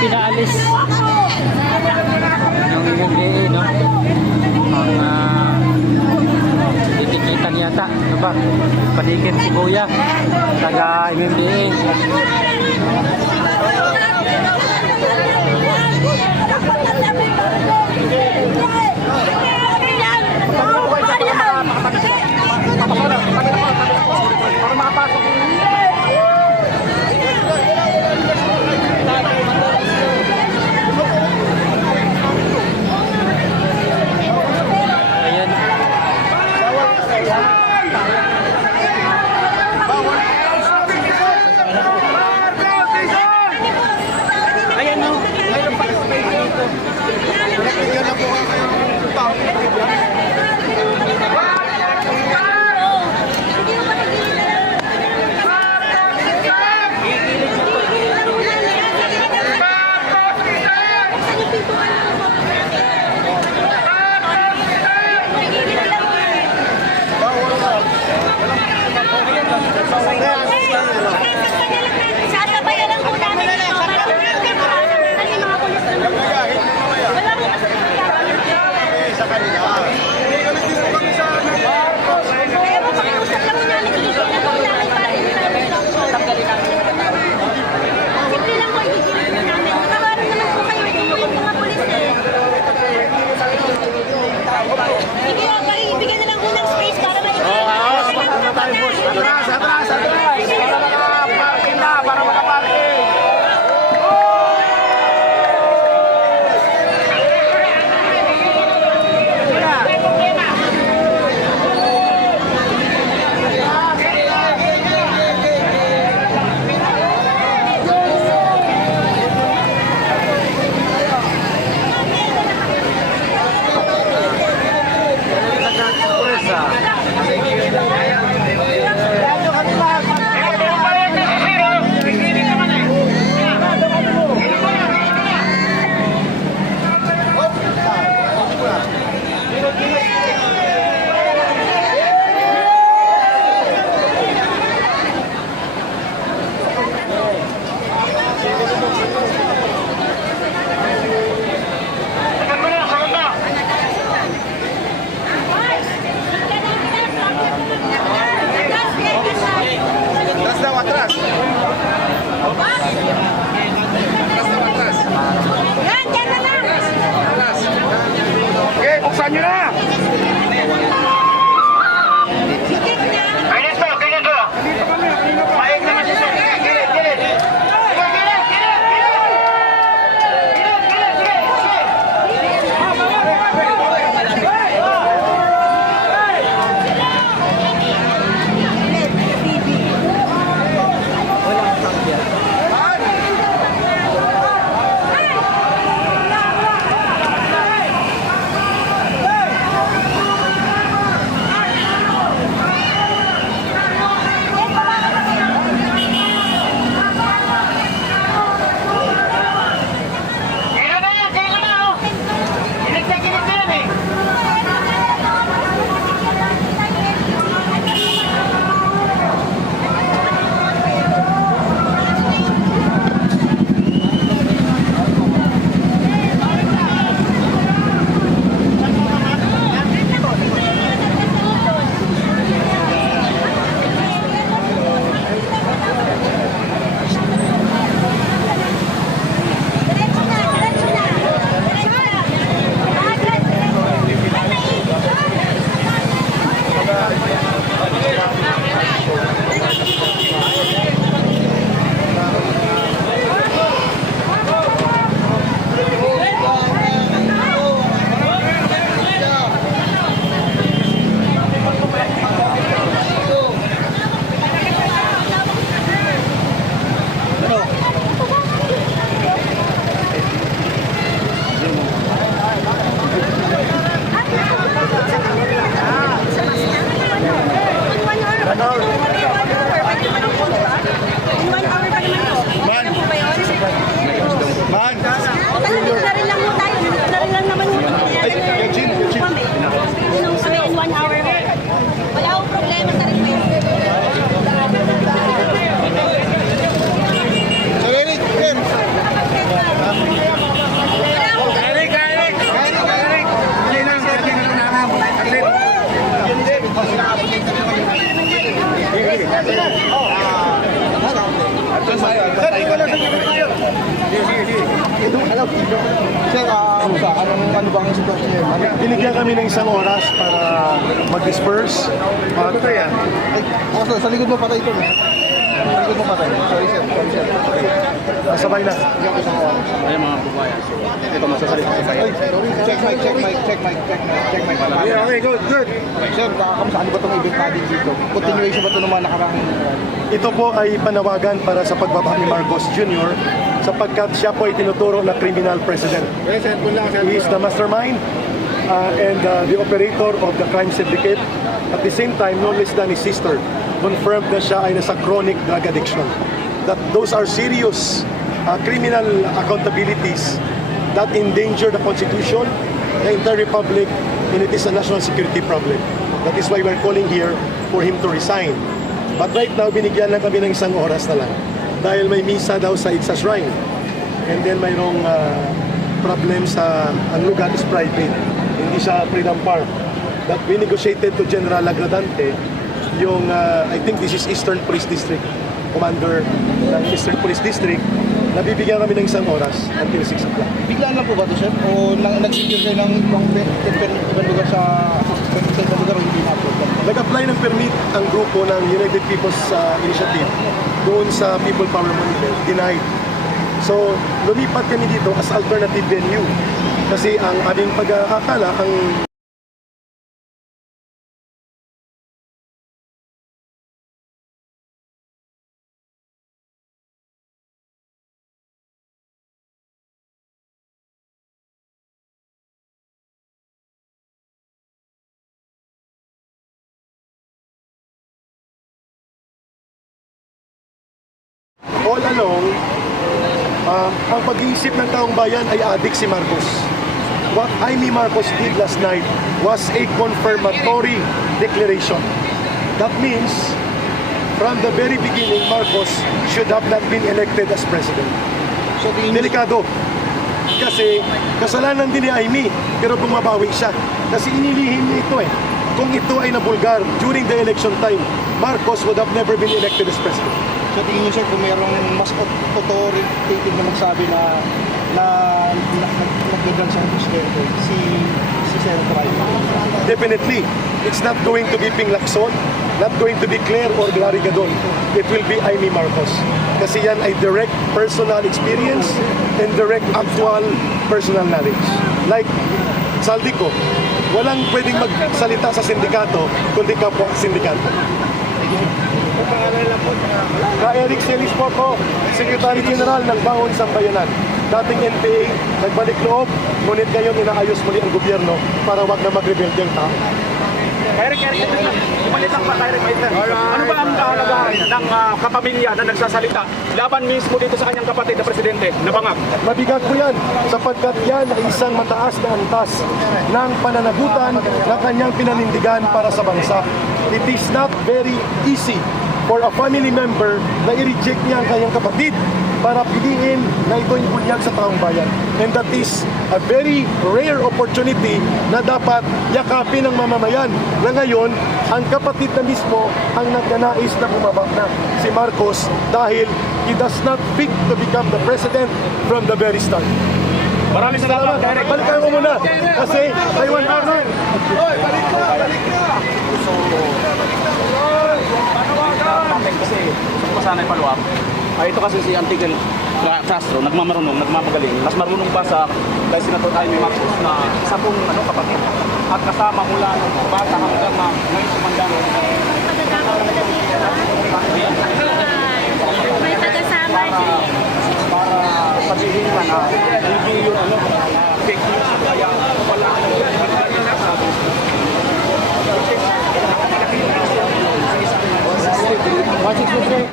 pinaalis yung MMDA, no? Ang titikitan yata, ano ba? Paligid si Kuya, taga MMDA. Sasabayan lang po namin ito. Sir, ano ba ang sitwasyon niyo? Binigyan kami ng isang oras para mag-disperse. Ano to yan? Ay, sa likod mo patay ito, eh. Sa likod mo patay. Sorry, sir. Sabay na. Ay, mga bubayan. Ito, masasalita ko tayo. Check mic. Okay, good. Sir, kakamusta ba itong event natin dito? Continuation ba ito ng mga nakarang? Ito po ay panawagan para sa pagbaba ni Marcos Jr. sapagkat siya po ay tinuturo na criminal president. He is the mastermind and the operator of the crime syndicate. At the same time, no less than his sister, confirmed na siya ay nasa chronic drug addiction. That those are serious criminal accountabilities that endanger the Constitution, the entire Republic, and it is a national security problem. That is why we're calling here for him to resign. But right now, binigyan lang kami ng isang oras na lang. Dahil may misa daw sa Itza Shrine. And then mayroong problem sa, ang lugar is private. Hindi sa Freedom Park. That we negotiated to General Agradante, yung, I think this is Eastern Police District, Commander ng Eastern Police District, nabibigyan kami ng isang oras until 6 o'clock. Biglaan lang po ba ito, sir? O nag-secure kayo ng ibang lugar sa ibang lugar o hindi na po? Nag-apply ng permit ang grupo ng United People's Initiative doon sa People Power Monument, denied. So, lumipat kami dito as alternative venue. Kasi ang aming pag-aakala, ang all along, ang pag-iisip ng taong bayan ay adik si Marcos. What Jaime Marcos did last night was a confirmatory declaration. That means, from the very beginning, Marcos should have not been elected as president. So, Delikado. Kasi kasalanan din ni Jaime, pero bumabawi siya. Kasi inilihim niya ito eh. Kung ito ay nabulgar during the election time, Marcos would have never been elected as president. sa tingin niyo, sir, kung mayroong mas authoritative na magsabi na nagdadrag sa presidente, si Senator Jaime? Definitely, it's not going to be Ping Lacson, not going to be Claire or Glory Gadon. It will be Jaime Marcos. Kasi yan ay direct personal experience and direct actual personal knowledge. Like Saldico, walang pwedeng magsalita sa sindikato kundi kapwa sindikato. Eric Celis po ko, Secretary General ng Bangon Sambayanan. Dating NPA, nagbalik loob, ngunit ngayon inaayos muli ang gobyerno para wag na mag-rebelde ang tao. Eric, umalit lang pa tayo, Eric. Ano ba ang kahalagahan ng kapamilya na nagsasalita laban mismo dito sa kanyang kapatid na presidente na bangag? Mabigat po yan sapagkat yan ay isang mataas na antas ng pananagutan na kanyang pinanindigan para sa bansa. It is not very easy for a family member na i-reject niya ang kanyang kapatid para piliin na ito yung bunyag sa taong bayan. And that is a very rare opportunity na dapat yakapin ng mamamayan na ngayon ang kapatid na mismo ang nagnanais na bumaba na si Marcos dahil he does not fit to become the president from the very start. Maraming salamat, Eric. Balikan mo muna kasi I want to know. Kasi gusto ko sana ipaluwap. Ito kasi si Antigel Castro, nagmamarunong, nagmamagaling. Mas marunong pa sa kay Senator Jaime Marcos na isa pong kapatid. At kasama mula nung bata hanggang ngayon sumanda. May tagasama din. Para sabihin ka na hindi yun fake news. Kaya wala Watch it,